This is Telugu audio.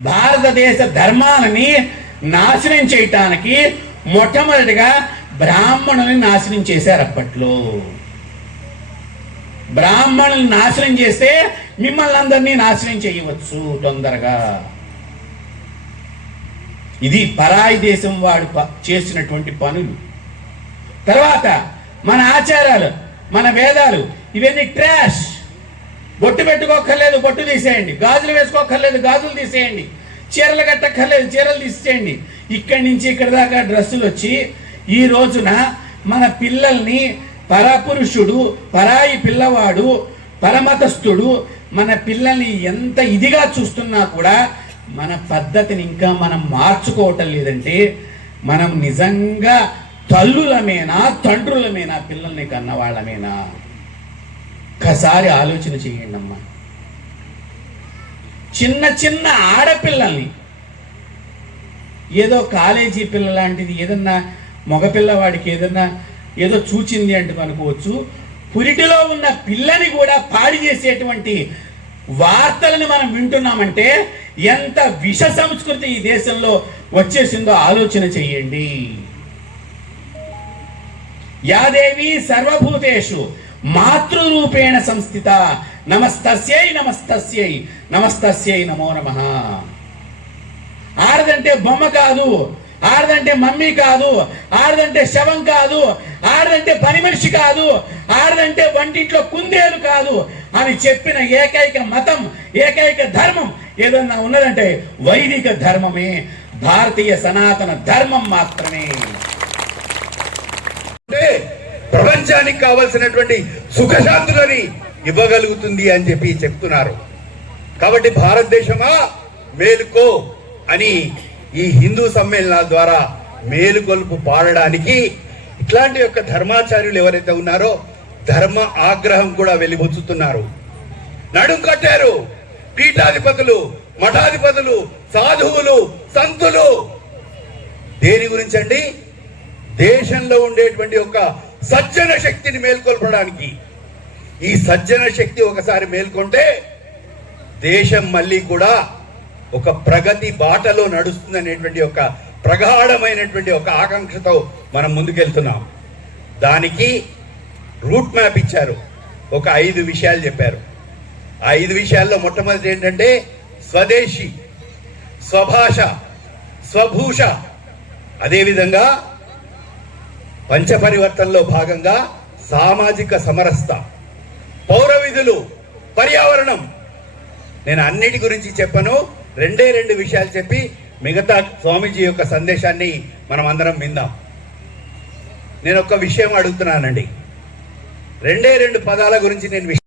భారతదేశ ధర్మాలని నాశనం చేయటానికి మొట్టమొదటిగా బ్రాహ్మణుల్ని నాశనం చేశారు. అప్పట్లో బ్రాహ్మణుల్ని నాశనం చేస్తే మిమ్మల్ని అందరినీ నాశనం చేయవచ్చు తొందరగా. ఇది పరాయి దేశం వాడు చేసినటువంటి పనులు. తర్వాత మన ఆచారాలు, మన వేదాలు ఇవన్నీ ట్రాష్. బొట్టు పెట్టుకోక్కర్లేదు, బొట్టు తీసేయండి. గాజులు వేసుకోక్కర్లేదు, గాజులు తీసేయండి. చీరలు కట్టక్కర్లేదు, చీరలు తీసేయండి. ఇక్కడి నుంచి ఇక్కడ దాకా డ్రెస్సులు వచ్చి ఈ రోజున మన పిల్లల్ని పరపురుషుడు, పరాయి పిల్లవాడు, పరమతస్థుడు మన పిల్లల్ని ఎంత ఇదిగా చూస్తున్నా కూడా మన పద్ధతిని ఇంకా మనం మార్చుకోవటం లేదంటే మనం నిజంగా తల్లులమేనా తండ్రులమేనా పిల్లల్ని కన్నవాళ్ళమేనా? ఒక్కసారి ఆలోచన చేయండి అమ్మా. చిన్న చిన్న ఆడపిల్లల్ని, ఏదో కాలేజీ పిల్ల లాంటిది ఏదన్నా మగపిల్లవాడికి ఏదన్నా ఏదో చూచింది అంటే అనుకోవచ్చు, పురిటిలో ఉన్న పిల్లని కూడా పాడి చేసేటువంటి వార్తలను మనం వింటున్నామంటే ఎంత విష సంస్కృతి ఈ దేశంలో వచ్చేసిందో ఆలోచన చెయ్యండి. యాదేవి సర్వభూతేషు మాతృరూపేణ సంస్థిత నమస్తస్యై నమస్తస్యై నమస్తస్యై నమో నమః. ఆడదంటే బొమ్మ కాదు, ఆడదంటే మమ్మీ కాదు, ఆడదంటే శవం కాదు, ఆడదంటే పని మనిషి కాదు, ఆడదంటే వంటింట్లో కుందేలు కాదు అని చెప్పిన ఏకైక మతం, ఏకైక ధర్మం ఏదన్నా ఉన్నదంటే వైదిక ధర్మమే, భారతీయ సనాతన ధర్మం మాత్రమే. ప్రపంచానికి కావలసినటువంటి సుఖశాంతులని ఇవ్వగలుగుతుంది అని చెప్పి చెప్తున్నారు. కాబట్టి భారతదేశమా మేలుకో అని ఈ హిందూ సమ్మేళనాల ద్వారా మేలుకొల్పు పాడడానికి ఇట్లాంటి యొక్క ధర్మాచార్యులు ఎవరైతే ఉన్నారో ధర్మ ఆగ్రహం కూడా వెలిబుచ్చుతున్నారు. నడుం కట్టారు పీఠాధిపతులు, మఠాధిపతులు, సాధువులు, సంతులు. దేని గురించి అండి? దేశంలో ఉండేటువంటి ఒక సజ్జన శక్తిని మేల్కొల్పడానికి. ఈ సజ్జన శక్తి ఒకసారి మేల్కొంటే దేశం మళ్ళీ కూడా ఒక ప్రగతి బాటలో నడుస్తుంది అనేటువంటి ఒక ప్రగాఢమైనటువంటి ఒక ఆకాంక్షతో మనం ముందుకెళ్తున్నాం. దానికి రూట్ మ్యాప్ ఇచ్చారు. ఒక 5 విషయాలు చెప్పారు. ఆ 5 విషయాల్లో మొట్టమొదటి ఏంటంటే స్వదేశీ, స్వభాష, స్వభూష, అదేవిధంగా పంచపరివర్తనలో భాగంగా సామాజిక సమరసత, పౌర విధులు, పర్యావరణం. నేను అన్నిటి గురించి చెప్పను, 2 విషయాలు చెప్పి మిగతా స్వామీజీ యొక్క సందేశాన్ని మనం అందరం విందాం. నేను ఒక విషయం అడుగుతున్నానండి. 2 పదాల గురించి నేను